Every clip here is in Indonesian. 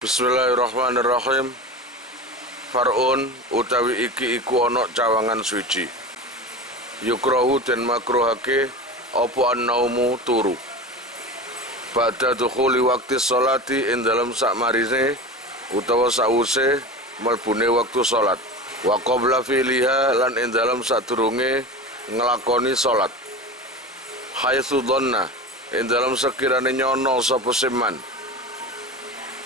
Bismillahirrahmanirrahim. Far'un utawi iki iku ana cawangan suci. Yukrahu den makruhake apa annaumu turu. Ba'da dukhuli waqti sholati ing dalem sakmarine utawa sause mlebune wektu salat. Wa qabla fi'liha lan ing dalem sadurunge nglakoni salat. Haitsu dhanna ing dalem sekirane nyono sapa seman.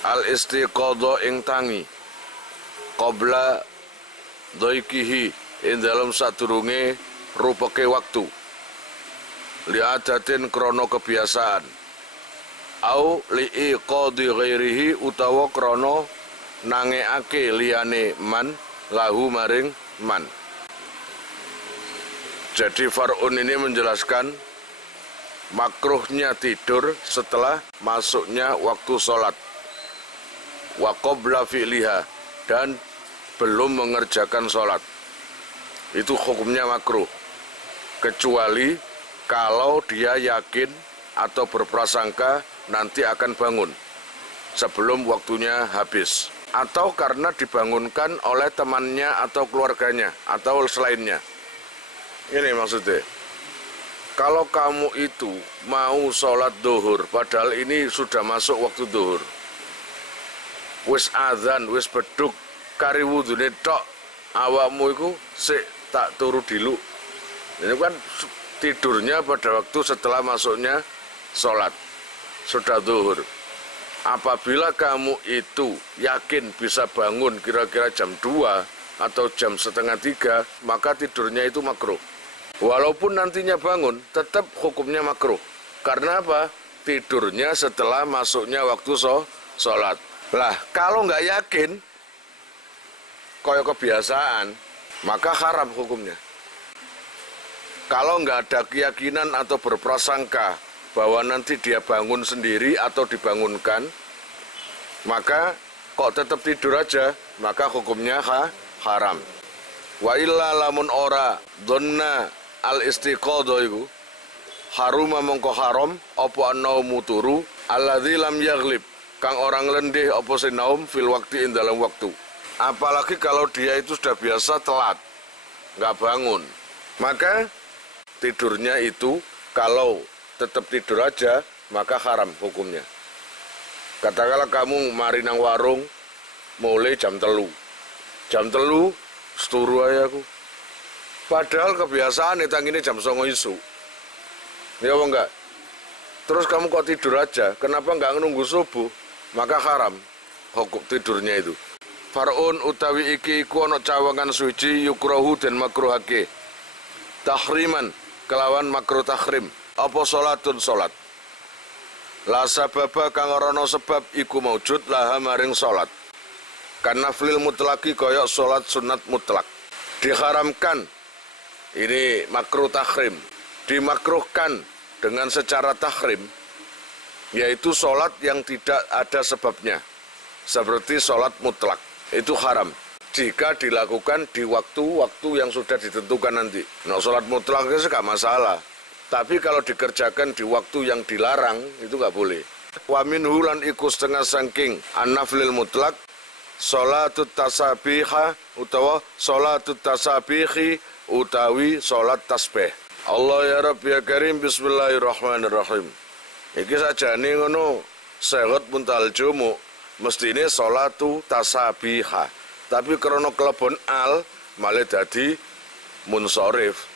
Al-istiqadha ing tangi qabla dhaikihi ing dalem sadurunge rupeke waktu li'adatin krono kebiasaan au li'iqadhi ghairihi utawa krono nangeake liyane man lahu maring man. Jadi far'un ini menjelaskan makruhnya tidur setelah masuknya waktu sholat wa qabla fi'liha dan belum mengerjakan sholat. Itu hukumnya makruh, kecuali kalau dia yakin atau berprasangka nanti akan bangun sebelum waktunya habis, atau karena dibangunkan oleh temannya atau keluarganya atau selainnya. Ini maksudnya, kalau kamu itu mau sholat duhur padahal ini sudah masuk waktu duhur, wis adzan, wis beduk, kari wudune tok, awakmu iku sik tak turu dilu. Ini kan tidurnya pada waktu setelah masuknya sholat, sudah zuhur. Apabila kamu itu yakin bisa bangun kira-kira jam 2 atau jam setengah 3, maka tidurnya itu makruh. Walaupun nantinya bangun, tetap hukumnya makruh. Karena apa? Tidurnya setelah masuknya waktu sholat. Lah, kalau nggak yakin, koyo kebiasaan, maka haram hukumnya. Kalau nggak ada keyakinan atau berprasangka bahwa nanti dia bangun sendiri atau dibangunkan, maka kok tetap tidur aja, maka hukumnya haram. Wa illa lamun ora dhanna al istiqadha iku haruma mongko haram apa annaumu turu alladzi lam yaghlib kang orang lendih apa naum fil waktu ing dalam waktu. Apalagi kalau dia itu sudah biasa telat, nggak bangun, maka tidurnya itu kalau tetap tidur aja maka haram hukumnya. Katakanlah kamu mari nang warung mulai jam 3, seturu aja aku. Padahal kebiasaan ini jam 9 isu, ya apa enggak? Terus kamu kok tidur aja, kenapa nggak nunggu subuh? Maka haram hukum tidurnya itu. Far'un utawi iki iku ana cawangan suci yukrahu dan makruhake tahriman kelawan makruh tahrim apa salatun salat la sababa kang ora ana sebab iku maujud laha maring salat karena fil mutlaki kaya salat sunat mutlak diharamkan. Ini makruh tahrim, dimakruhkan dengan secara tahrim, yaitu sholat yang tidak ada sebabnya, seperti sholat mutlak, itu haram jika dilakukan di waktu-waktu yang sudah ditentukan nanti. Nah, sholat mutlak itu gak masalah, tapi kalau dikerjakan di waktu yang dilarang, itu gak boleh. Wa minhu lan iku setengah sangking an-naflil mutlak sholatut tasabiha utawa sholatut tasabihi utawi sholat tasbih. Allah ya Rabb ya Karim, bismillahirrahmanirrahim. Iki sajane ngono sehat muntal jumu mesti ini sholatu tasabiha, tapi karena kelebon al malah dadi munsorif,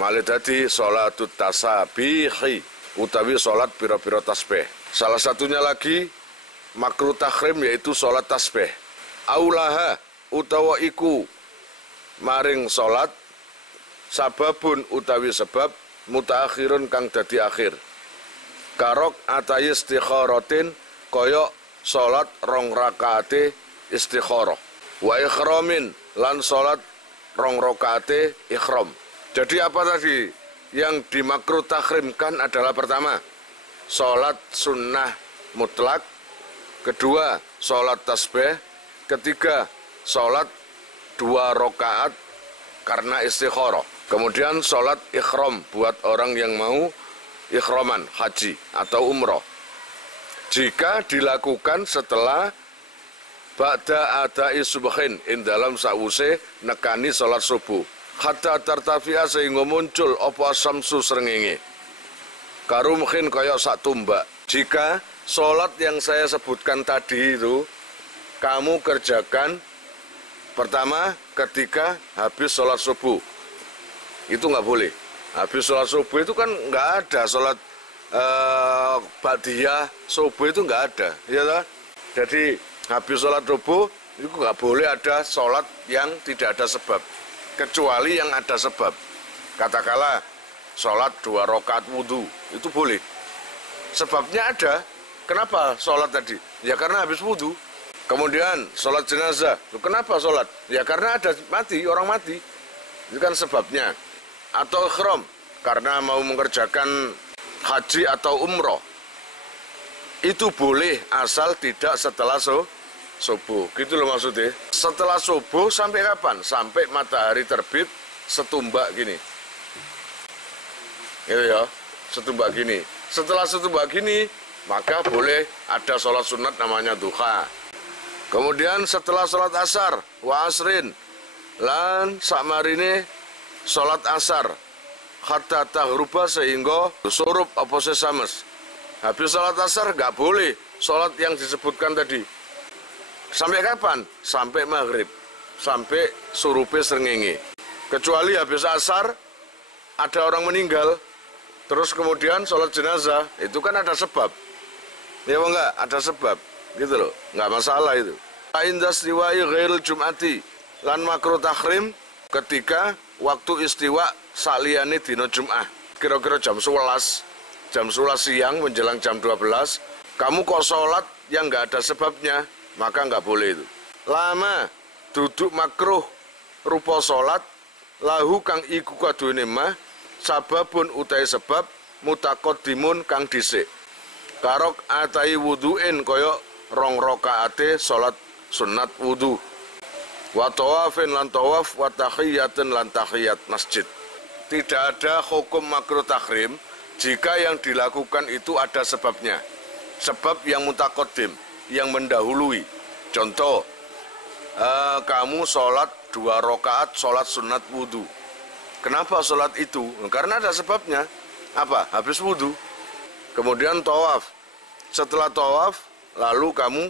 malah dadi sholatu tasabihi utawi sholat pira-pira tasbih. Salah satunya lagi makruh tahrim yaitu sholat tasbih. Aulaha utawa iku maring sholat sababun utawi sebab mutaakhirun kang dadi akhir. Karok atayi istikharatin koyok sholat rong rakaate istikharah wa ikhramin lan sholat rong rakaate ikhram. Jadi apa tadi yang dimakruh tahrimkan adalah pertama sholat sunnah mutlak, kedua sholat tasbih, ketiga sholat 2 rakaat karena istikharah, kemudian sholat ikhram buat orang yang mau ikhraman haji atau umroh. Jika dilakukan setelah ba'da adai subhin ing dalam sause nekani salat subuh hatta tartafi'a sehingga muncul apa samsu srengenge karumkhin kaya sak tumbak. Jika salat yang saya sebutkan tadi itu kamu kerjakan pertama ketika habis salat subuh, itu nggak boleh. Habis sholat subuh itu kan nggak ada sholat ba'diyah subuh itu nggak ada, ya toh? Jadi habis sholat subuh itu nggak boleh ada sholat yang tidak ada sebab, kecuali yang ada sebab. Katakanlah sholat 2 rakaat wudhu, itu boleh. Sebabnya ada. Kenapa sholat tadi? Ya karena habis wudhu. Kemudian sholat jenazah, kenapa sholat? Ya karena ada mati, orang mati. Itu kan sebabnya. Atau ikhram karena mau mengerjakan haji atau umroh, itu boleh asal tidak setelah subuh, gitu loh maksudnya. Setelah subuh sampai kapan? Sampai matahari terbit setumbak gini, gitu ya, setumbak gini. Setelah setumbak gini maka boleh ada sholat sunat namanya duha. Kemudian setelah sholat asar wa asrin lan sakmarine sholat asar hatta tahruba sehingga surup apa sesames. Habis sholat asar nggak boleh sholat yang disebutkan tadi. Sampai kapan? Sampai maghrib, sampai surupe srengenge. Kecuali habis asar ada orang meninggal, terus kemudian sholat jenazah, itu kan ada sebab. Ya enggak? Ada sebab, gitu loh. Nggak masalah itu. Indas riwai ghairul jum'ati lan makruh tahrim ketika waktu istiwa saliyane dina Jumat, kira-kira jam 11 siang menjelang jam 12, kamu kok sholat yang nggak ada sebabnya, maka nggak boleh itu. Lama duduk makruh rupa sholat lahu kang iku kadune mah sababun utai sebab mutakodimun kang dhisik karok atai wuduin koyo 2 rakaate sholat sunat wudu wa tawafin lan tawaf wa tahiyatin lan tahiyat masjid. Tidak ada hukum makruh tahrim jika yang dilakukan itu ada sebabnya, sebab yang mutakodim, yang mendahului. Contoh, kamu sholat 2 rakaat sholat sunat wudu. Kenapa sholat itu? Karena ada sebabnya. Apa? Habis wudu. Kemudian tawaf. Setelah tawaf lalu kamu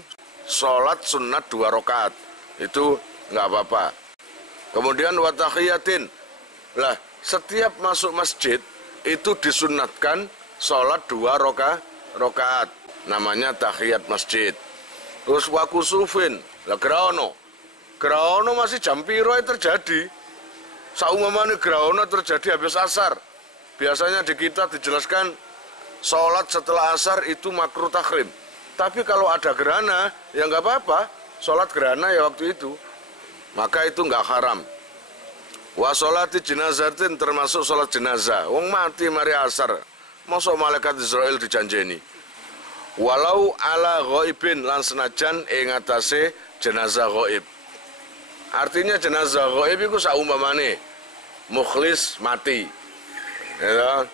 sholat sunat 2 rakaat, itu nggak apa-apa. Kemudian watahiyatin, lah setiap masuk masjid itu disunatkan sholat 2 rakaat, namanya tahiyat masjid. Terus wakusufin, lah graono masih jam piro terjadi. Saumamane graono terjadi habis asar. Biasanya di kita dijelaskan sholat setelah asar itu makruh tahrim. Tapi kalau ada gerhana, ya nggak apa-apa, sholat gerhana ya waktu itu. Maka itu nggak haram. Wa sholati jenazatin termasuk sholat jenazah. Wong mati mari asar, mosok malaikat Israel dijanjeni. Walau ala ghaibin lan senajan ing atase jenazah ghaib. Artinya jenazah ghaib iku saumpamane mukhlis mati. Ya,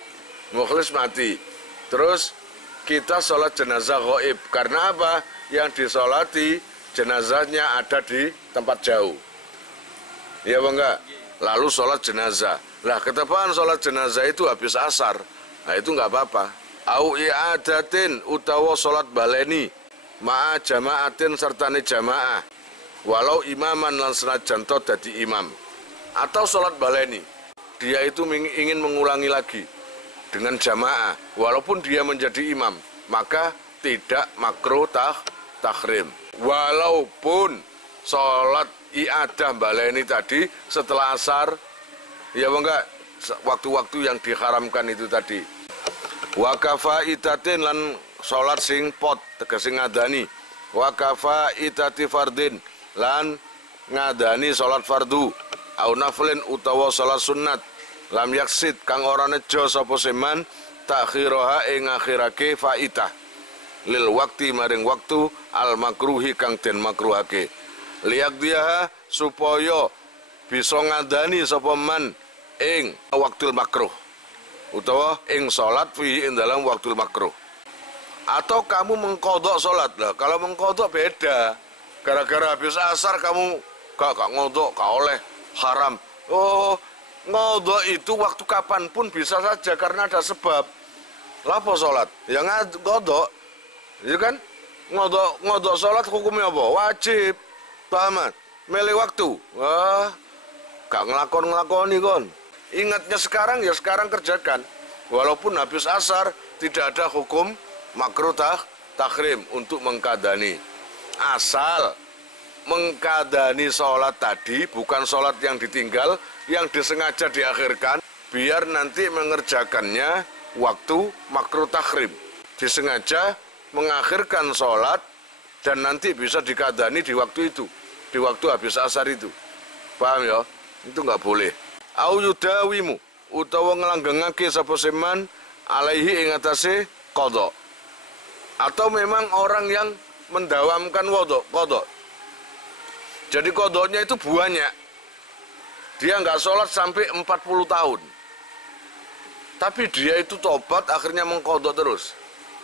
mukhlis mati. Terus kita sholat jenazah ghaib. Karena apa? Yang disolati jenazahnya ada di tempat jauh. Ya enggak? Lalu sholat jenazah. Lah ketepaan sholat jenazah itu habis asar. Nah itu enggak apa-apa. Au i'adatin utawa sholat baleni ma'a jama'atin sertane jamaah. Walau imaman lan senajan to dadi imam. Atau sholat baleni. Dia itu ingin mengulangi lagi dengan jamaah, walaupun dia menjadi imam, maka tidak makruh tahrim. Walaupun sholat i'adah baleni tadi setelah asar, ya enggak, waktu-waktu yang diharamkan itu tadi. Wa kafaitatin lan sholat sing pot tegese ngadani. Wa kafaitati fardin lan ngadani sholat fardu. Au naflin utawa sholat sunat. Lam yaksid kang ora nejo sapa seman takhiraha ing akhirake faitah lil wakti maring waktu al makruhi kang den makruhake liyak dia supaya bisa ngandani sapa man ing waktul makruh utawa ing salat fi ing dalam waktul makruh. Atau kamu mengkodok salat lah, kalau mengkodok beda. Gara-gara habis asar kamu gak ngodok, gak oleh, haram. Oh, ngodok itu waktu kapanpun bisa saja karena ada sebab. Lapo sholat? Ya ngodok, ya kan? Ngodok sholat hukumnya apa? Wajib, paham? Milih waktu. Wah, gak ngelakoni kon. Ingatnya sekarang ya sekarang kerjakan. Walaupun habis asar tidak ada hukum makruh tahrim untuk mengkadani. Asal mengkadani sholat tadi bukan sholat yang ditinggal, yang disengaja diakhirkan, biar nanti mengerjakannya waktu makruh tahrim. Disengaja mengakhirkan sholat dan nanti bisa dikadani di waktu itu, di waktu habis asar itu. Paham ya? Itu nggak boleh. Au yudawimu utawa ngelanggengake sapa seman alaihi ing atase qadha. Atau memang orang yang mendawamkan qadha. Jadi qadhanya itu banyak. Dia nggak sholat sampai 40 tahun. Tapi dia itu tobat akhirnya mengqadha terus.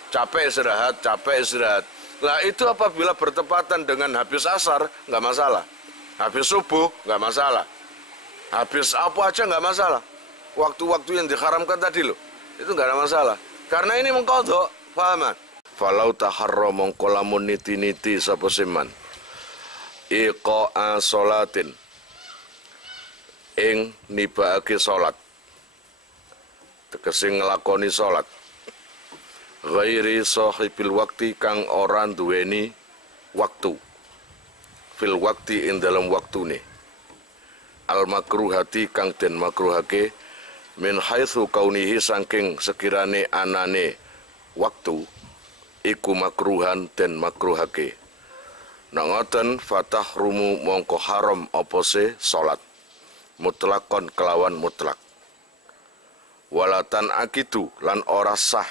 Capek istirahat. Nah itu apabila bertepatan dengan habis asar nggak masalah. Habis subuh nggak masalah. Habis apa aja nggak masalah. Waktu-waktu yang diharamkan tadi loh, itu nggak ada masalah. Karena ini mengqadha, paham? Falau taharra mongko lamun niti-niti sapa seman. Iqa'a sholatin ing nibaake salat. Tegese nglakoni salat. Ghairi sahibil waktu kang ora duweni waktu. Fil waktu ing dalam waktune. Al makruhati kang den makruhake min haitsu kaunihi saking sekirane anane waktu iku makruhan den makruhake. Nek ngoten fatah rumu mongko haram apa se salat mutlakon kelawan mutlak. Walatan akidu lan ora sah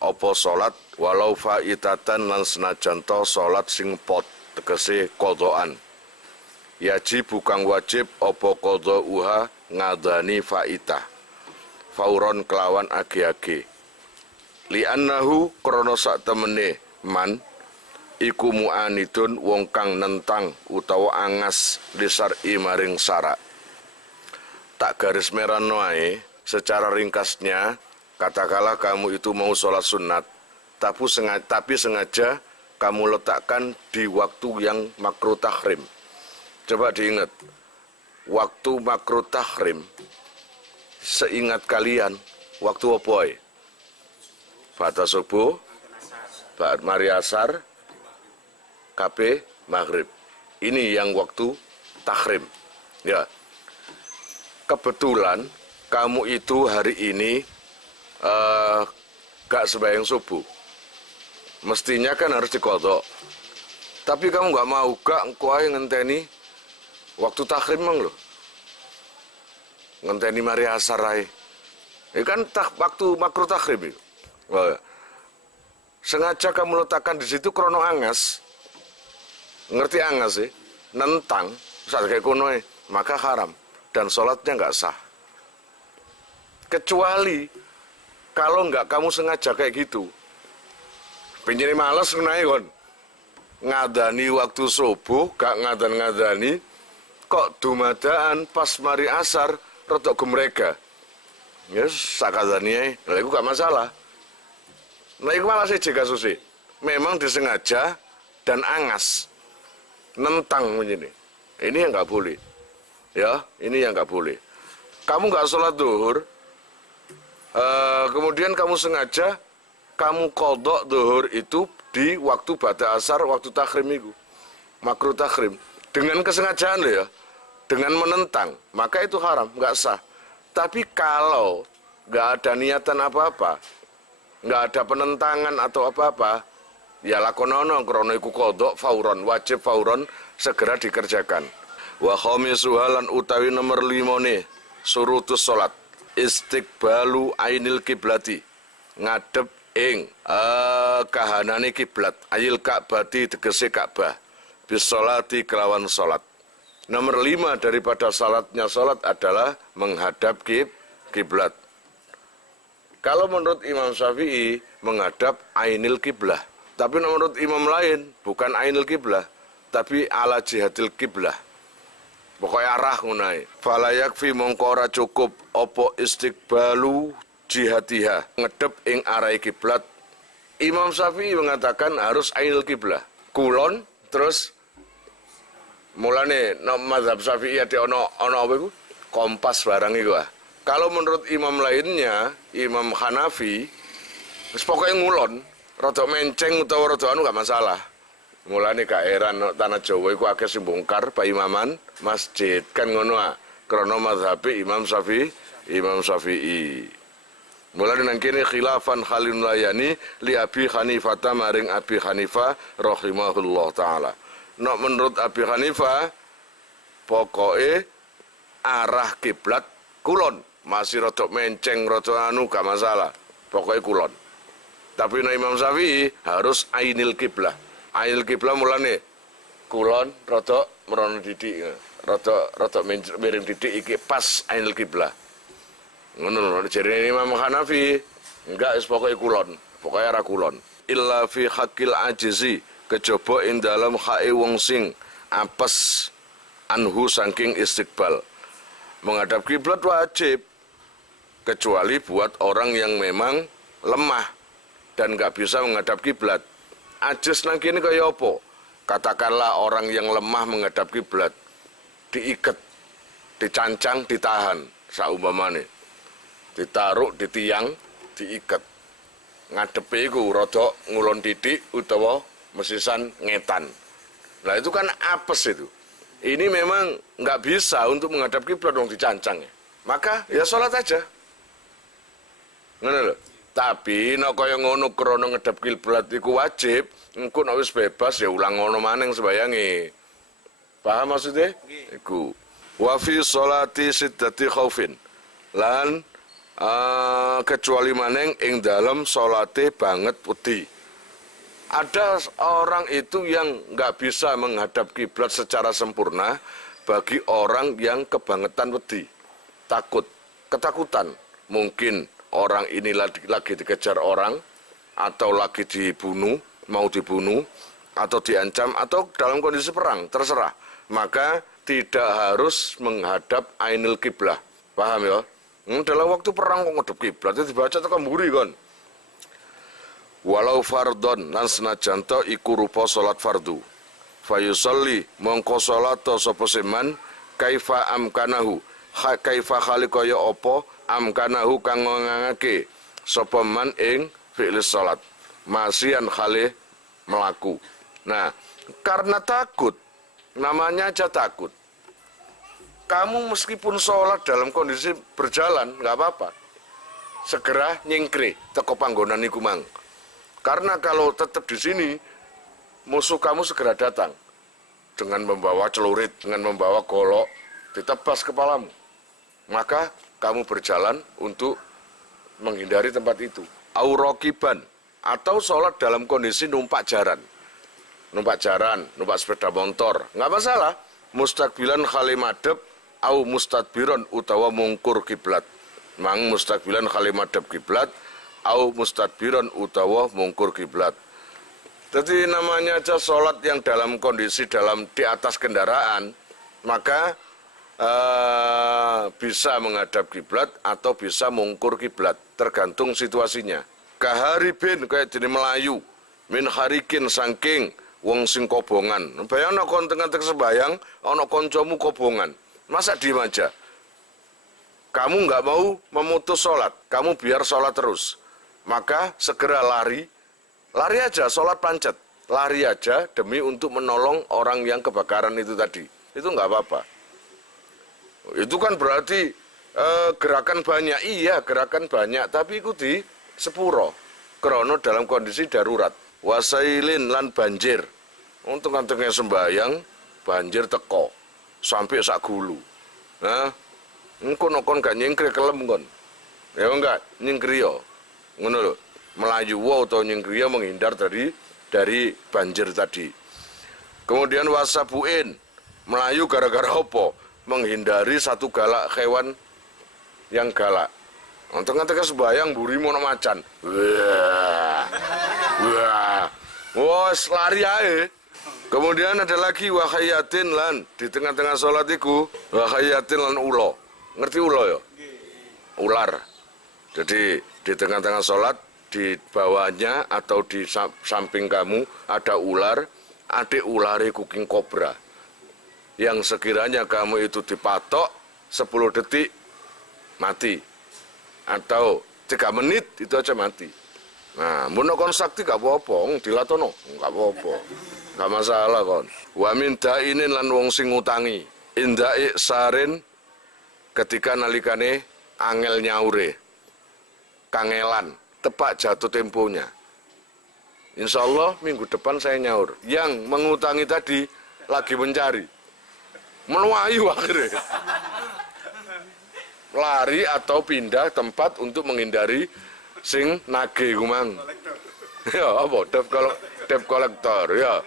apa salat walau faitatan lan senajan to salat sing pot tegese qadhaan. Yajib bukan wajib apa qadha uha ngadani faitah fauron kelawan age-age li'annahu krana sak temene man iku mu'anidun wong kang nentang utawa angas lisar'i maring syarak. Tak garis merah noae secara ringkasnya katakanlah kamu itu mau sholat sunat tapi sengaja kamu letakkan di waktu yang makruh tahrim. Coba diingat, waktu makruh tahrim, seingat kalian, waktu apa? Ba'da subuh, ba'da mari asar, kabeh maghrib. Ini yang waktu tahrim. Ya, kebetulan kamu itu hari ini gak sembahyang subuh. Mestinya kan harus diqadha. Tapi kamu gak mau, gak engko ae ngenteni waktu tahrim mang loh. Ngenteni mari asar ae. Ini kan waktu makruh tahrim itu. Sengaja kamu letakkan di situ krono angas. Ngerti angas sih? Nentang saat kayak kono maka haram dan sholatnya nggak sah. Kecuali kalau nggak kamu sengaja kayak gitu. Penjene males ngenai kon. Ngadani waktu subuh, gak ngadani kok dumadaan pas mari asar rodok gemrega. Ya sakadane lha iku gak masalah. Nah iku malah siji kasuse. Memang disengaja dan angas. Nentang begini. Ini yang nggak boleh. Ya, ini yang nggak boleh. Kamu nggak sholat duhur, kemudian kamu sengaja kamu qadha duhur itu di waktu ba'da asar, waktu tahrim itu. Makruh tahrim. Dengan kesengajaan loh ya. Dengan menentang, maka itu haram, nggak sah. Tapi kalau nggak ada niatan apa-apa, nggak ada penentangan atau apa-apa, ya lakonono krono iku qadha fauron, wajib fauron segera dikerjakan. Wa khamisuha lan utawi nomor 5 nih surutus salat istiqbalu ainil kiblati ngadep ing kahanane kiblat ayil ka'bati tegese Ka'bah bisolati kelawan salat. Nomor 5 daripada salatnya salat adalah menghadap kiblat. Kalau menurut Imam Syafi'i menghadap ainil kiblah. Tapi menurut imam lain bukan ainul kiblah, tapi ala jihadil kiblah. Pokoknya arah ngunai. Fala yakfi mongko ora cukup opo istiqbalu jihatiha, ngedep ing arai kiblat. Imam Syafi'i mengatakan harus ainul kiblah. Kulon terus mulane mazhab Syafi'i ate ono apa iku? Kompas barang iku ah. Kalau menurut imam lainnya, Imam Hanafi, wis pokoke ngulon, rada menceng utawa rada anu gak masalah. Mulane gak heran tanah Jawa iku akeh sing bongkar paimaman masjid kan ngono ah. Krana mazhab Imam Syafi'i. Mulane nang kene khilafan Khalil layani li Abi Hanifah maring Abi Hanifah rahimahullah taala. Nek menurut Abi Hanifah pokoke arah kiblat kulon, masih rada menceng rada anu gak masalah. Pokoke kulon. Tapi nek Imam Syafi'i harus ainil kiblah. Ainil kiblah mulane kulon rada merono didik. Rada miring didik iki pas ainil kiblah. Ngono jarine Imam Hanafi enggak wis pokoke kulon, pokoke ora kulon. Illa fi haqqil ajizi, kejaba ing dalem hae wong sing apes anhu saking istiqbal. Menghadap kiblat wajib kecuali buat orang yang memang lemah dan enggak bisa menghadap kiblat. Ajiz nang kene kaya apa? Katakanlah orang yang lemah menghadap kiblat diikat, dicancang, ditahan saumpamane. Ditaruh di tiang, diikat. Ngadepe iku rada ngulon didik utawa mesisan ngetan. Nah itu kan apes itu. Ini memang nggak bisa untuk menghadap kiblat dong dicancang ya. Maka ya sholat aja. Ngono lho. Tapi nek kaya ngono krana ngedhep kiblat iku wajib, engko nek wis bebas ya ulang ngono maneng sembayange. Paham maksudnya? Iku. Wa fi sholati siddati khaufin. Lan kecuali maneng ing dalam salate banget wedi. Ada orang itu yang nggak bisa menghadap kiblat secara sempurna bagi orang yang kebangetan wedi, takut, ketakutan. Mungkin orang ini lagi dikejar orang, atau lagi dibunuh, mau dibunuh, atau diancam, atau dalam kondisi perang, terserah. Maka tidak harus menghadap ainul kiblah. Paham ya? Dalam waktu perang kok ngadep kiblat itu dibaca tekan mburi kon. Walau fardon lan senajan to iku rupa salat fardu. Fayusalli mongko salat sapa seman kaifa amkanahu. Kaifa khalikaya apa amkanahu kang ngangake sapa man ing fi'il salat. Masian khali melaku. Nah, karena takut, namanya aja takut. Kamu meskipun sholat dalam kondisi berjalan, nggak apa-apa. Segera nyingkre teko panggonan iku mang. Karena kalau tetap di sini, musuh kamu segera datang dengan membawa celurit, dengan membawa golok, ditebas kepalamu. Maka kamu berjalan untuk menghindari tempat itu. Aurokiban, atau sholat dalam kondisi numpak jaran. Numpak jaran, numpak sepeda motor, nggak masalah. Mustaqbilan khalimadep, au mustadbiron utawa mungkur kiblat. Mang mustaqbilan khalimadep kiblat, au mustadbiron utawa mungkur kiblat. Jadi namanya aja sholat yang dalam kondisi di atas kendaraan, maka bisa menghadap kiblat atau bisa mungkur kiblat, tergantung situasinya. Kaharibin kayak jadi Melayu, min harikin sangking wong sing kobongan. Bayangno kon tengah-tengah sembayang, ana kancamu kobongan. Masa diem aja? Kamu nggak mau memutus sholat, kamu biar sholat terus. Maka segera lari aja, sholat pancet. Lari aja demi untuk menolong orang yang kebakaran itu tadi. Itu nggak apa-apa. Itu kan berarti gerakan banyak. Iya, gerakan banyak, tapi ikuti sepuro. Krono dalam kondisi darurat. Wasailin lan banjir. Untuk antengnya sembayang, banjir teko. Sampai sak gulu. Nah, engko nokon gak nyingkri kelem kon. Ya enggak, nyingkri yo. Ngono lho. Melayu atau nyingkri menghindar dari banjir tadi. Kemudian wasabuin, melayu gara-gara apa? Menghindari satu galak hewan yang galak. Tengah-tengah sembayang buri mono macan. Wah. Wah. Wos lari ae. Kemudian ada lagi wahayatin lan di tengah-tengah sholat iku wahayatin lan ulo. Ngerti ulo ya? Ular. Jadi di tengah-tengah sholat di bawahnya atau di samping kamu ada ular, adik ulare kuking kobra. Yang sekiranya kamu itu dipatok 10 detik mati. Atau 3 menit itu aja mati. Nah, mun kon sakti gak apa-apa, dilatono, gak apa-apa. Gak masalah kon. Wa min dainin lan wong sing ngutangi. Indai sarin ketika nalikane angel nyaure. Kangelan, tepak jatuh temponya. Insya Allah minggu depan saya nyaur. Yang mengutangi tadi lagi mencari. Menuayu akhirnya. Lari atau pindah tempat untuk menghindari sing nage kumang. Ya apa? Debt collector ya.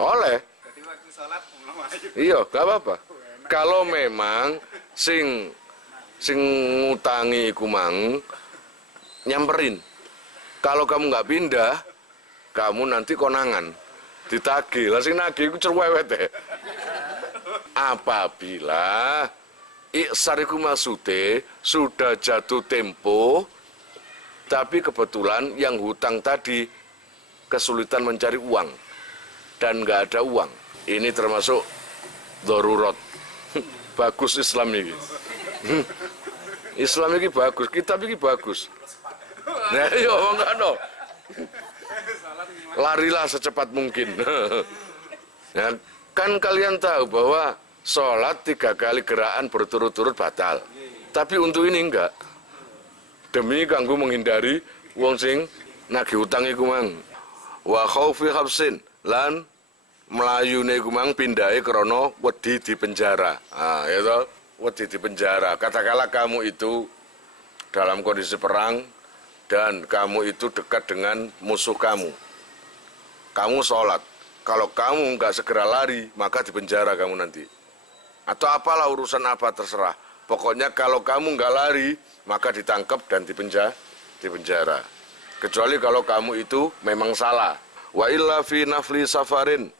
Oleh. Iya, gak apa-apa. Kalau memang sing ngutangi iku mang nyamperin. Kalau kamu nggak pindah, kamu nanti konangan ditagih. Lah sing nagih iku cerewet ya. Apabila iksar iku maksude sudah jatuh tempo, tapi kebetulan yang hutang tadi kesulitan mencari uang dan nggak ada uang. Ini termasuk darurat. Bagus Islam ini. Islam ini bagus, kitab ini bagus. Nah, iya, enggak no. Larilah secepat mungkin. Nah, kan kalian tahu bahwa sholat 3 kali gerakan berturut-turut batal. Tapi untuk ini enggak. Demi kanggo menghindari wong sing nagih utang iku mang. Wa khaufi habsin lan melayune iku mang pindahe krana wedi di penjara. Ah, ya toh. Wedi di penjara. Katakanlah kamu itu dalam kondisi perang dan kamu itu dekat dengan musuh kamu. Kamu sholat. Kalau kamu nggak segera lari, maka di penjara kamu nanti. Atau apalah urusan apa terserah. Pokoknya kalau kamu nggak lari, maka ditangkap dan di penjara. Kecuali kalau kamu itu memang salah. Wa illa fi nafli safarin.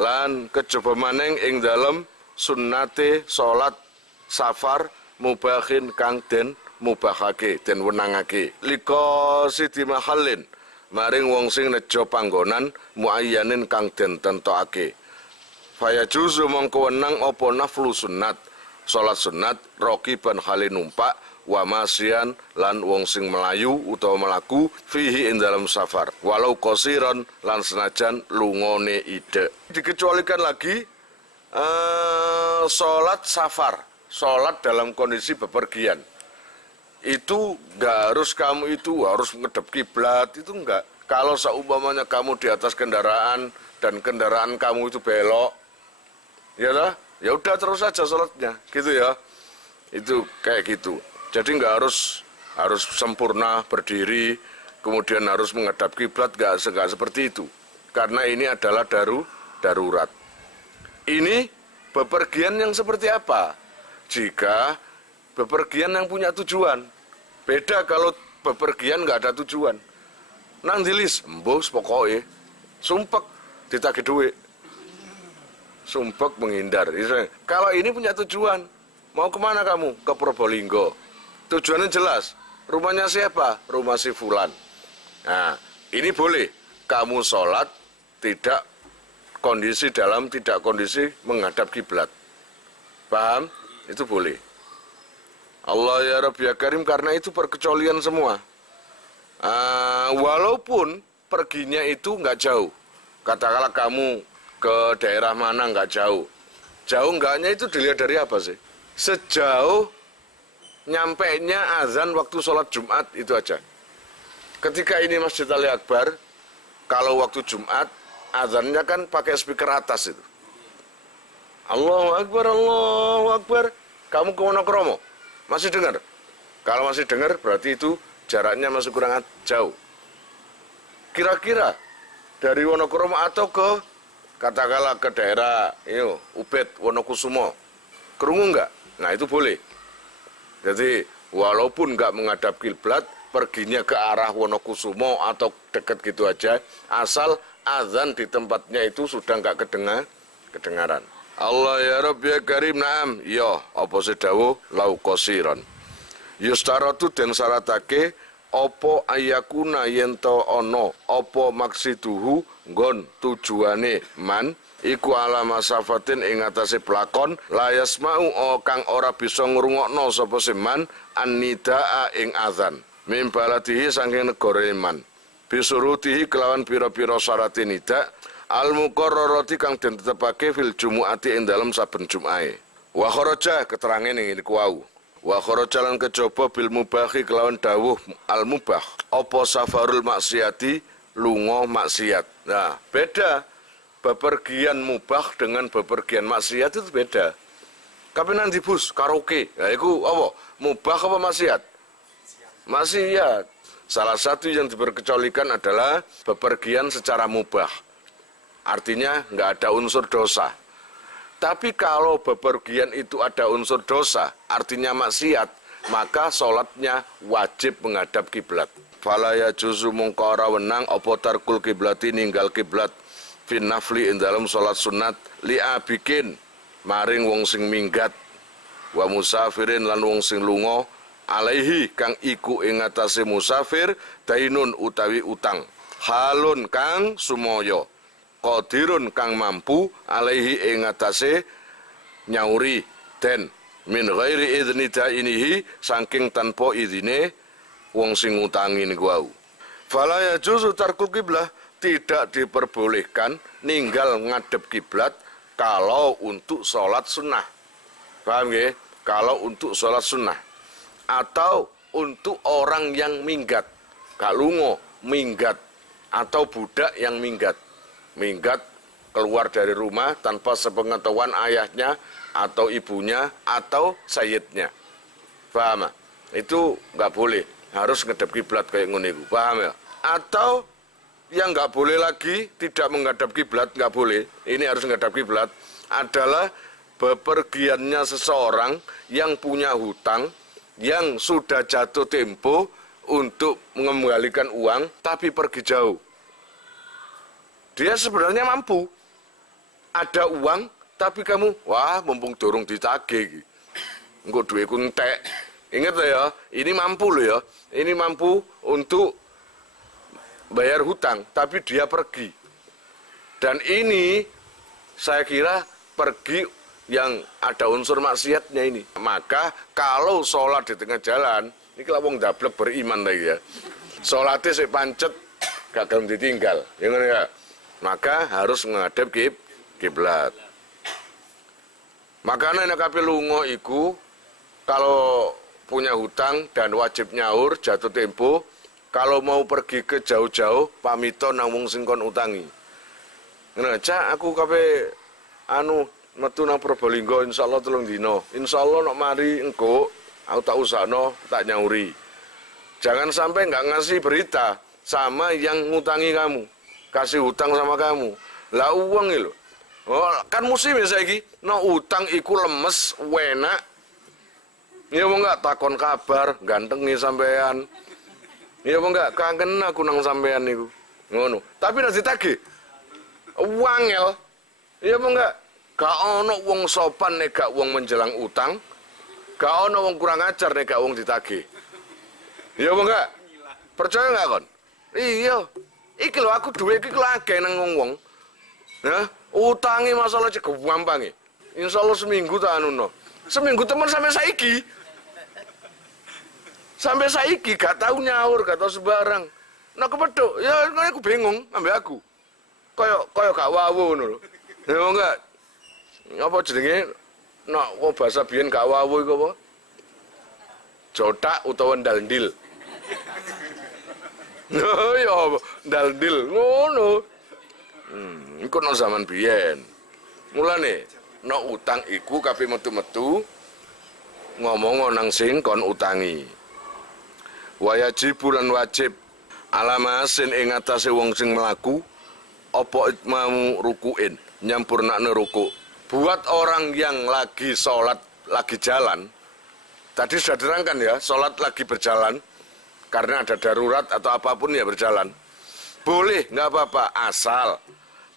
Lan kejaba maneng ing dalem sunnate sholat safar mubahin kang den mubahake den wenangake liko sidi mahallin maring wong sing nejo panggonan muayyanin kang den tentokake faya juzu mongko wenang apa naflu sunnat sholat sunat rokiban hale numpak wa masyian lan wong sing melayu utawa melaku fihi ing dalam safar walau qasiran lan senajan lungone ide. Dikecualikan lagi sholat safar, sholat dalam kondisi bepergian. Itu nggak harus kamu itu harus ngedep kiblat, itu enggak. Kalau seumpamanya kamu di atas kendaraan dan kendaraan kamu itu belok, ya lah, ya udah terus saja sholatnya, gitu ya. Itu kayak gitu. Jadi nggak harus sempurna berdiri, kemudian harus menghadap kiblat, nggak seperti itu. Karena ini adalah darurat. Ini bepergian yang seperti apa? Jika bepergian yang punya tujuan. Beda kalau bepergian nggak ada tujuan. Nang dilis, mbos pokoknya. Sumpek, ditagih duit. Sumpek menghindar. Kalau ini punya tujuan, mau kemana kamu? Ke Probolinggo. Tujuannya jelas. Rumahnya siapa? Rumah si Fulan. Nah, ini boleh. Kamu sholat tidak kondisi menghadap kiblat. Paham? Itu boleh. Allah ya Rabbi ya Karim, karena itu perkecualian semua. Walaupun perginya itu nggak jauh. Katakanlah kamu ke daerah mana nggak jauh. Jauh enggaknya itu dilihat dari apa sih? Sejauh nyampainya azan waktu sholat Jumat itu aja. Ketika ini Masjid Ali Akbar, kalau waktu Jumat azannya kan pakai speaker atas itu. Allahu Akbar, Allahu Akbar. Kamu ke Wonokromo, masih dengar? Kalau masih dengar berarti itu jaraknya masih kurang jauh. Kira-kira dari Wonokromo atau ke katakanlah ke daerah Ubed, Wonokusumo, kerungu enggak? Nah itu boleh. Jadi walaupun enggak menghadap kiblat, perginya ke arah Wonokusumo atau dekat gitu aja, asal azan di tempatnya itu sudah nggak kedengaran. Allah ya Rabb ya Karim naam ya apa sedawuh lau qasiran yustaratu den syaratake apa ayakuna yento ono apa maksiduhu nggon tujuane man iku ala masafatin ing atase pelakon layas mau kang ora bisa ngrungokno sapa seman annidaa ing azan mimbalatihi saking negara man bisurutihi kelawan pira-pira syaratin nida al-muqarrarati kang den tetepake fil jumu'ati ing dalem saben Jumae. Wa kharaja keterangan ing niku wau. Wa kharaja lan kejaba bil mubahi kelawan dawuh al-mubah. Apa safarul maksiati lunga maksiat. Nah, beda. Bepergian mubah dengan bepergian maksiat itu beda. Kapan nanti bus karaoke. Nah, iku apa? Mubah apa maksiat? Maksiat. Salah satu yang diperkecualikan adalah bepergian secara mubah. Artinya nggak ada unsur dosa. Tapi kalau bepergian itu ada unsur dosa, artinya maksiat, maka sholatnya wajib menghadap kiblat. Fala yajuzu mungko ora wenang apa tarkul kiblati ninggal kiblat fin nafli ing dalam sholat sunat li abikin maring wong sing minggat wa musafirin lan wong sing lunga alaihi kang iku ing atase musafir dainun utawi utang halun kang sumoyo qadirun kang mampu alaihi ing atase nyauri den min ghairi idzni dainihi saking tanpa izine wong sing utangi niku wau. Fala yajuzu tarkul kiblah, tidak diperbolehkan ninggal ngadep kiblat kalau untuk sholat sunnah. Paham nggih? Kalau untuk sholat sunnah atau untuk orang yang minggat, kalungo minggat atau budak yang minggat keluar dari rumah tanpa sepengetahuan ayahnya atau ibunya atau sayyidnya. Paham? Itu nggak boleh, harus ngadep kiblat kayak ngono iku. Paham ya? Atau yang nggak boleh lagi, tidak menghadap kiblat, nggak boleh. Ini harus menghadap kiblat adalah bepergiannya seseorang yang punya hutang, yang sudah jatuh tempo untuk mengembalikan uang, tapi pergi jauh. Dia sebenarnya mampu, ada uang, tapi kamu, wah mumpung dorong ditagih, engko duitku entek. Ingat ya, ini mampu loh ya, ini mampu untuk bayar hutang, tapi dia pergi. Dan ini saya kira pergi yang ada unsur maksiatnya ini. Maka kalau sholat di tengah jalan, ini kalau wong dablek beriman lagi ya, sholatnya saya pancet, gak gelem ditinggal, ya. Maka harus menghadap kiblat. Makanya nek kabeh lunga iku kalau punya hutang dan wajib nyaur jatuh tempo, kalau mau pergi ke jauh-jauh pamito nang wong sing kon utangi. Ngene, Cak, aku kabeh metu nang Probolinggo insyaallah 3 dina. Insyaallah nek mari engko aku tak usahno, tak nyauri. Jangan sampai nggak ngasih berita sama yang ngutangi kamu. Kasih hutang sama kamu. Lah uang lho. Oh, kan musim ya saiki. Utang iku lemes, enak. Ya mau enggak takon kabar, gantengi sampean. Ya mau enggak kangen aku nang sampean niku. Ngono. Tapi nek ditagih wangel. Ya mau enggak gak ono wong sopan nek gak wong menjelang utang. Gak ono wong kurang ajar nek gak wong ditagih. Ya mau enggak? Percaya enggak kon? Iya. Iki lho aku duwe iki lagi nang wong-wong. Nah, utangi masalah cek gampang. Insyaallah seminggu tak anuno. Seminggu teman sampai saiki. Sampai saiki gak tahu nyaur, gak tahu sebarang. Nah kepeduk, ya aku bingung ambek aku. Kaya gak wawu ngono lho. Ya enggak. Apa jenenge? Bahasa biyen gak wawu iku apa? Jotak utawa ndaldil. Oh ya, ndaldil ngono. Iku no zaman biyen. Mulane utang iku kabeh metu-metu ngomong nang sing kon utangi. Wajib lan wajib alamasin ing atase wong sing mlaku apa mau rukuin nyampurnakne ruku. Buat orang yang lagi sholat, lagi jalan, tadi sudah diterangkan ya, sholat lagi berjalan karena ada darurat atau apapun ya berjalan. Boleh, nggak apa-apa, asal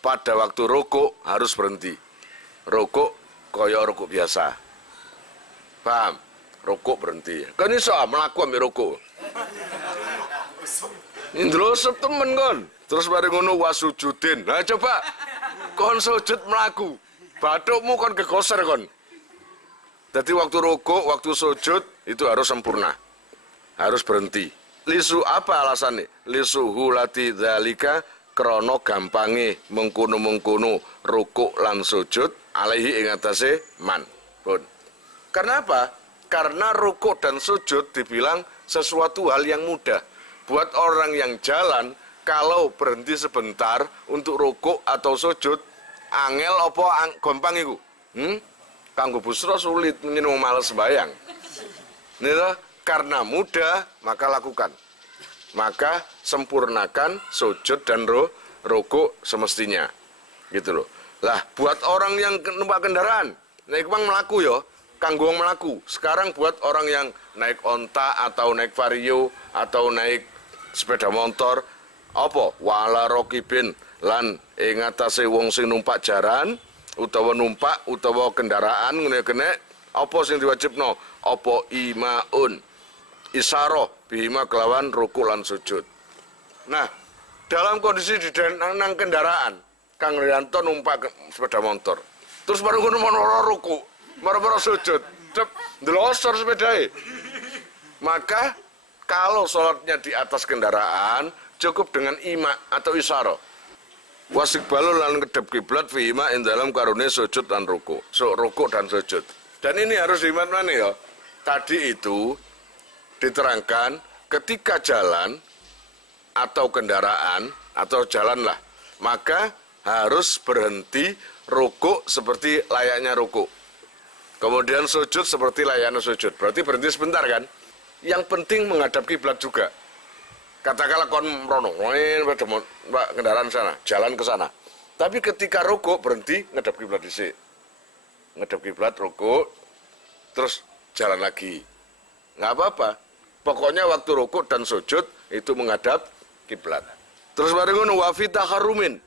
pada waktu rukuk harus berhenti. Rukuk koyo rukuk biasa. Paham? Rukuk berhenti. Kan iso mlaku ambek rukuk. Indrosep temen kon. Terus bareng ngono wasujudin. Nah coba kon sujud mlaku. Bathukmu kon kegoser kon. Jadi waktu rukuk, waktu sujud itu harus sempurna. Harus berhenti. Lisu apa alasannya? Lisu hulati dzalika krana gampange mengkono-mengkono rukuk lan sujud alaihi ing atase man. Pun. Karena apa? Karena rukuk dan sujud dibilang sesuatu hal yang mudah. Buat orang yang jalan, kalau berhenti sebentar untuk rukuk atau sujud, angel apa gampang iku? Kanggo busra sulit, mungkin mau males sembayang. Nih, karena mudah, maka lakukan. Maka sempurnakan sujud dan rukuk semestinya. Gitu loh. Lah, buat orang yang numpak kendaraan, naik bang melaku yo, kanggo melaku. Sekarang buat orang yang naik onta atau naik vario atau naik sepeda motor, apa? Wala rokibin lan ing atase wong sing numpak jaran utawa numpak utawa kendaraan ngene kene apa sing diwajibno? Apa imaun isaro bima kelawan ruku lan sujud. Nah, dalam kondisi di nang kendaraan, Kang Rianto numpak sepeda motor. Terus baru ngono mono ruku, baru sujud, cep ndelosor sepedae. Maka kalau sholatnya di atas kendaraan, cukup dengan ima atau isaro. Wasik balu lan kedep kiblat fi ima ing dalam karune sujud dan ruku. Ruku dan sujud. Dan ini harus diingat mana ya? Tadi itu diterangkan ketika jalan atau kendaraan atau jalanlah, maka harus berhenti ruku seperti layaknya ruku. Kemudian sujud seperti layaknya sujud. Berarti berhenti sebentar kan? Yang penting menghadap kiblat juga. Katakanlah kon merono, kendaraan sana, jalan ke sana. Tapi ketika rukuk berhenti, ngadap kiblat dhisik. Ngadap kiblat, rukuk, terus jalan lagi. Nggak apa-apa. Pokoknya waktu rukuk dan sujud itu menghadap kiblat. Terus bareng ngono wa fi taharrumin.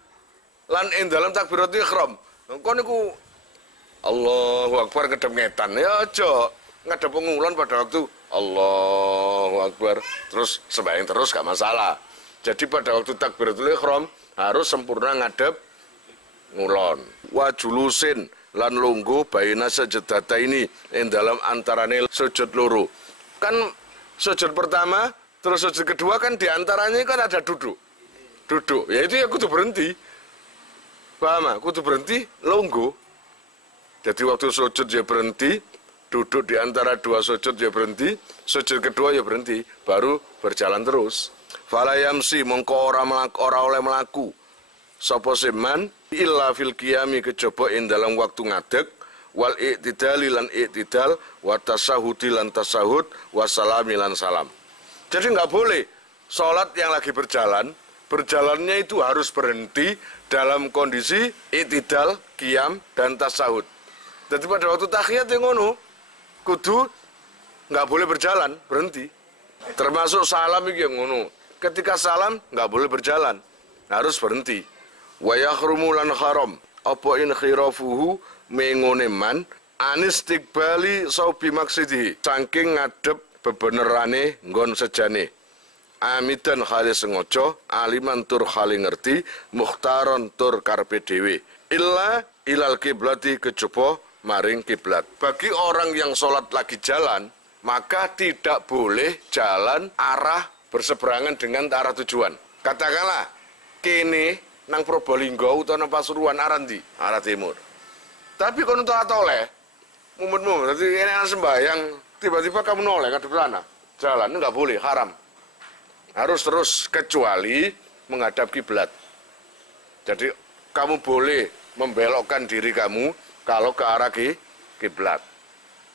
Lan ing dalam takbiratul ihram. Kon niku Allahu Akbar ngadep ngetan. Ya aja ngadep pengulon pada waktu Allahu Akbar, terus sembahyang terus gak masalah. Jadi pada waktu takbiratul ihram harus sempurna ngadep ngulon. Wa julusin lan lungguh baina sajdata ini ing dalam antarane sujud loro. Kan sujud pertama terus sujud kedua kan diantaranya kan ada duduk. Duduk, ya itu ya kudu berhenti. Paham? Kudu berhenti lungguh. Jadi waktu sujud ya berhenti, duduk di antara dua sujud ya berhenti, sujud kedua ya berhenti, baru berjalan terus. Fala yamsi mongko ora oleh melaku sapa seman illa fil qiyami kejaba ing dalam waktu ngadeg wal i'tidali lan i'tidal wa tasahudi lan tasahud wa salami lan salam. Jadi nggak boleh sholat yang lagi berjalan, berjalannya itu harus berhenti dalam kondisi i'tidal, qiyam dan tasahud. Jadi pada waktu tahiyat yang ngono kudu nggak boleh berjalan, berhenti. Termasuk salam iki yang ngono. Ketika salam nggak boleh berjalan, harus berhenti. Wa yahrumu lan haram apa in khirafuhu mengone man anistiqbali saubi maksidihi saking ngadep bebenerane nggon sejane. Amidan khali sengaja, aliman tur khali ngerti, mukhtaron tur karepe dhewe. Illa ilal kiblati kejaba maring kiblat. Bagi orang yang sholat lagi jalan, maka tidak boleh jalan arah berseberangan dengan arah tujuan. Katakanlah, kene nang Probolinggo utawa nang Pasuruan arah ndi? Arah timur. Tapi kalau untuk atoleh, mumet-mumet, jadi ini sembahyang, tiba-tiba kamu noleh ngadep sana, jalan nggak boleh, haram. Harus terus kecuali menghadap kiblat. Jadi kamu boleh membelokkan diri kamu kalau ke arah kiblat.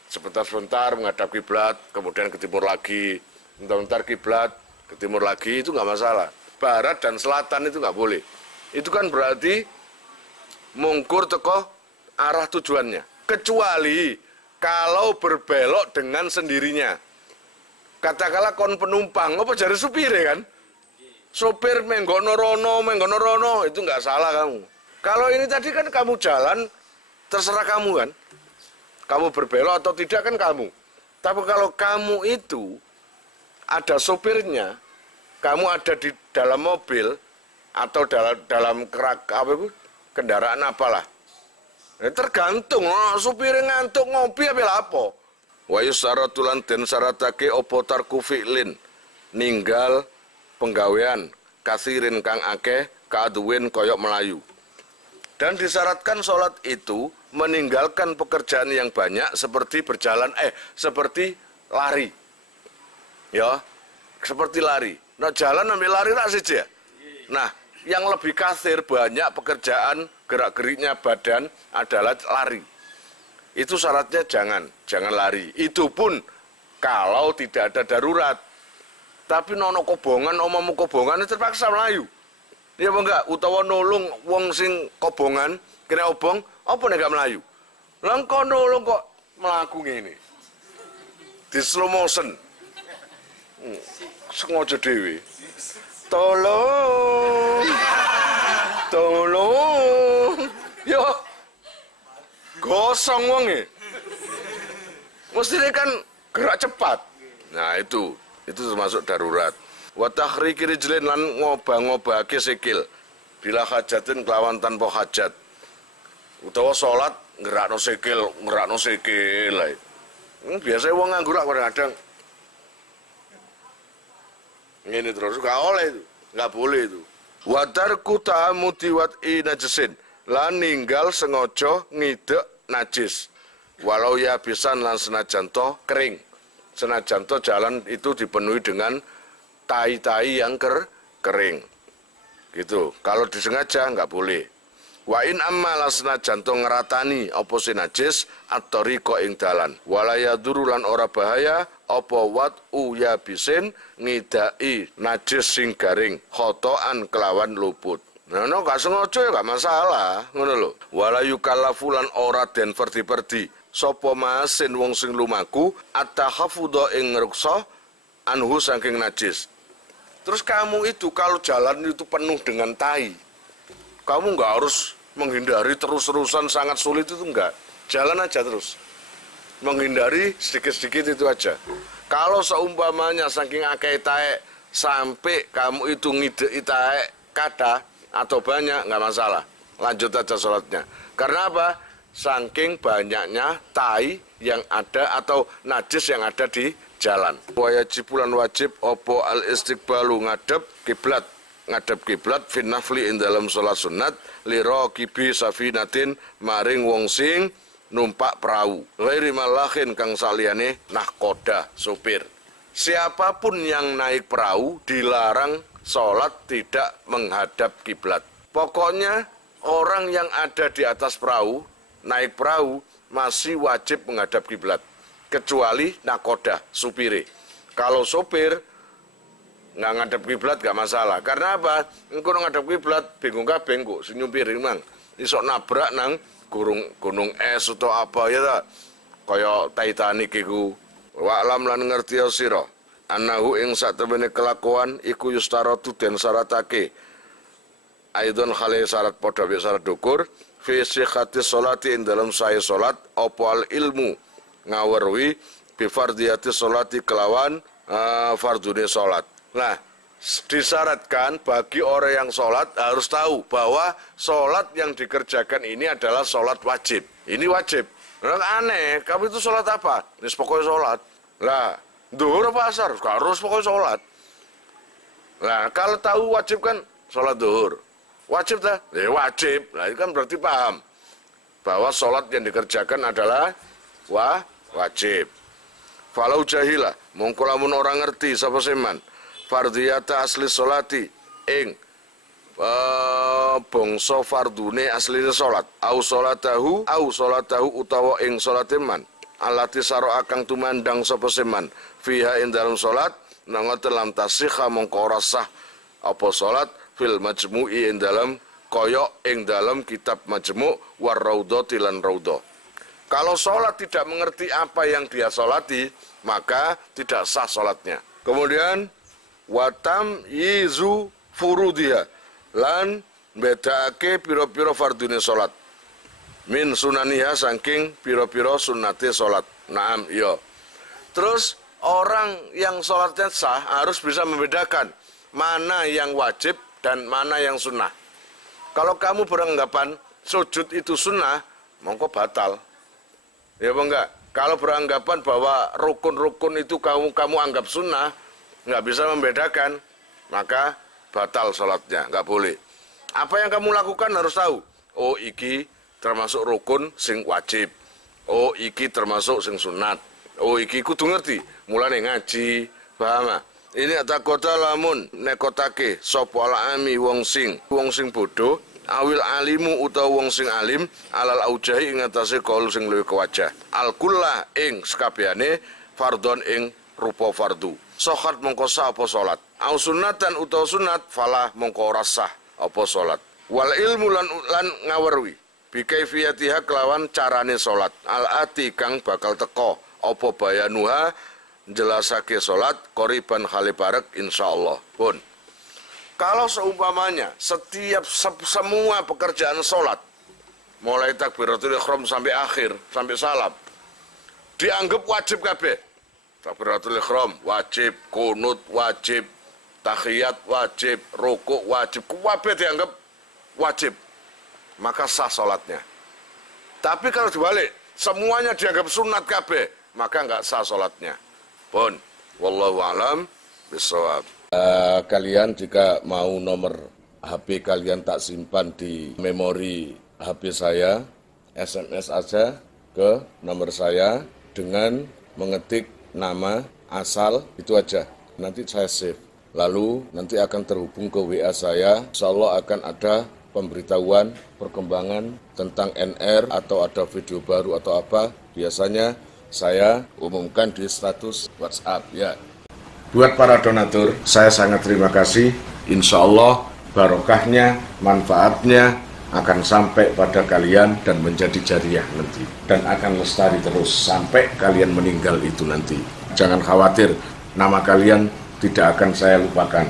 Sebentar-sebentar menghadap kiblat, kemudian ke timur lagi, bentar-bentar kiblat, ke timur lagi, itu nggak masalah. Barat dan selatan itu nggak boleh. Itu kan berarti mungkur teko arah tujuannya. Kecuali kalau berbelok dengan sendirinya. Katakanlah kon penumpang, apa jari supir kan? Sopir menggono rono, itu nggak salah kamu. Kalau ini tadi kan kamu jalan, terserah kamu kan. Kamu berbelok atau tidak kan kamu. Tapi kalau kamu itu ada sopirnya, kamu ada di dalam mobil atau dalam kendaraan apalah. Tergantung, supirnya ngantuk ngopi apa. Wa yusaratulan den syaratake opo tarku fi'lin ninggal penggawean kasirin kang akeh kaaduwin koyok Melayu. Dan disyaratkan sholat itu meninggalkan pekerjaan yang banyak seperti seperti lari. Ya, seperti lari. Nah, jalan ambil lari tak saja. Nah, yang lebih kasir banyak pekerjaan gerak-geriknya badan adalah lari. Itu syaratnya jangan lari. Itu pun kalau tidak ada darurat. Tapi nono kobongan, omamu kobongan terpaksa melayu. Iya apa enggak? Utawa nulung wong sing kobongan, kena obong, apa nek gak melayu? Lah kok nulung kok mlaku ngene. Di slow motion. Sengaja dhewe. Tolong. Yo. Gosong wonge. Mesti kan gerak cepat. Nah, itu termasuk darurat. Wa tahriki rijlin lan ngobah-ngobahake sikil bila hajatin kelawan tanpa hajat. Utawa salat ngerakno sikil ae. Biasa wong nganggur kadang-kadang ngene terus gak oleh itu, gak boleh itu. Wa tarku ta'amudi wat'i najisin lan ninggal sengaja ngidek najis. Walau ya bisan lan senajan to kering. Senajan to jalan itu dipenuhi dengan tai-tai yang kering. Gitu. Kalau disengaja nggak boleh. Wa in amma senajan to ngeratani apa najis at-tariqa ing dalan. Wala yaduru lan ora bahaya apa wat'u ya bisin ngidai najis sing garing khotoan kelawan luput. Nah, gak sengaja ya gak masalah, ngono lho. Wala yukallafu lan ora den perdi-perdi sapa masin wong sing lumaku at-tahafudha ing ngruksa anhu saking najis. Terus kamu itu kalau jalan itu penuh dengan tai, kamu nggak harus menghindari terus-terusan sangat sulit itu enggak. Jalan aja terus. Menghindari sedikit-sedikit itu aja. Kalau seumpamanya saking akeh tae sampai kamu itu ngideki tae kata atau banyak nggak masalah. Lanjut aja sholatnya. Karena apa? Saking banyaknya tai yang ada atau najis yang ada di jalan. Wajibulan wajib opo al istiqbalu ngadep kiblat fin nafli ing dalam sholat sunat liro kibi safinatin maring wong sing numpak perahu ghairi malahin kang saliyane nahkoda sopir. Siapapun yang naik perahu dilarang sholat tidak menghadap kiblat. Pokoknya orang yang ada di atas perahu naik perahu masih wajib menghadap kiblat. Kecuali nakoda, supire. Kalau sopir nggak ngadep kiblat nggak masalah. Karena apa? Engko ngadep kiblat bingung kabeh kok sing nyupir mang. Iso nabrak nang gunung es atau apa ya ta. Kaya Titanic iku. Wa alam lan ngerti sira. Anahu ing satemene kelakuan iku yustaratu den syaratake. Aidon khale syarat padha be syarat dukur fi sihhati sholati ing dalam sae salat apa al ilmu ngawerwi bifardiyati sholati kelawan fardune sholat. Nah, disyaratkan bagi orang yang sholat harus tahu bahwa sholat yang dikerjakan ini adalah sholat wajib. Ini wajib. Nah, aneh, kamu itu sholat apa? Ini pokoknya sholat. Lah, duhur apa asar? Harus pokoknya sholat. Nah, kalau tahu wajib kan sholat duhur. Wajib tak? Ya wajib. Nah, itu kan berarti paham bahwa sholat yang dikerjakan adalah wajib. Falau jahila mongko lamun orang ngerti sapa seman fardhiyata asli sholati ing bangsa fardune asline salat au salatahu utawa ing salate man alati saro akang tumandang sapa seman fiha ing dalam salat nangoten lam tasikha mongko ora sah apa salat fil majmu'i ing dalam koyok ing dalam kitab majmu' war raudhati lan raudhah. Kalau sholat tidak mengerti apa yang dia sholati, maka tidak sah sholatnya. Kemudian, watam yizu furudiha lan bedakake pira-pira fardune salat min sunaniha saking pira-pira sunnate salat. Naam, iya. Terus orang yang salatnya sah harus bisa membedakan mana yang wajib dan mana yang sunnah. Kalau kamu beranggapan sujud itu sunnah, mongko batal. Ya apa enggak? Kalau beranggapan bahwa rukun-rukun itu kamu anggap sunnah, nggak bisa membedakan, maka batal sholatnya, nggak boleh. Apa yang kamu lakukan harus tahu. Oh, iki termasuk rukun sing wajib. Oh, iki termasuk sing sunat. Oh, iki kudu ngerti. Mulane ngaji, paham? Ini atakota lamun nekotake sapa alami wong sing bodoh. Awil alimu utawa wong sing alim alal aujahi ing atase kaul sing luwih kewajah. Al kullah ing sekabehane fardhon ing rupa fardu. Sohat mongko sah apa salat. Au sunnatan utawa sunat falah mongko ora sah apa salat. Wal ilmu lan ngawerwi bi kaifiyatiha kelawan carane salat. Al ati kang bakal teko apa bayanuha jelasake salat qoriban khali barek insyaallah. Pun kalau seumpamanya setiap semua pekerjaan sholat, mulai takbiratul ihram sampai akhir, sampai salam, dianggap wajib kabeh. Takbiratul ihram wajib, kunut wajib, tahiyat wajib, rukuk wajib, kabeh dianggap wajib. Maka sah sholatnya. Tapi kalau dibalik, semuanya dianggap sunat kabeh, maka nggak sah sholatnya. Pun, wallahu a'lam bishawab. Kalian jika mau nomor HP kalian tak simpan di memori HP saya, SMS aja ke nomor saya dengan mengetik nama, asal, itu aja. Nanti saya save. Lalu nanti akan terhubung ke WA saya. Insya Allah akan ada pemberitahuan, perkembangan tentang NR atau ada video baru atau apa. Biasanya saya umumkan di status WhatsApp ya. Buat para donatur, saya sangat terima kasih. Insya Allah barokahnya, manfaatnya akan sampai pada kalian dan menjadi jariah nanti. Dan akan lestari terus sampai kalian meninggal itu nanti. Jangan khawatir, nama kalian tidak akan saya lupakan.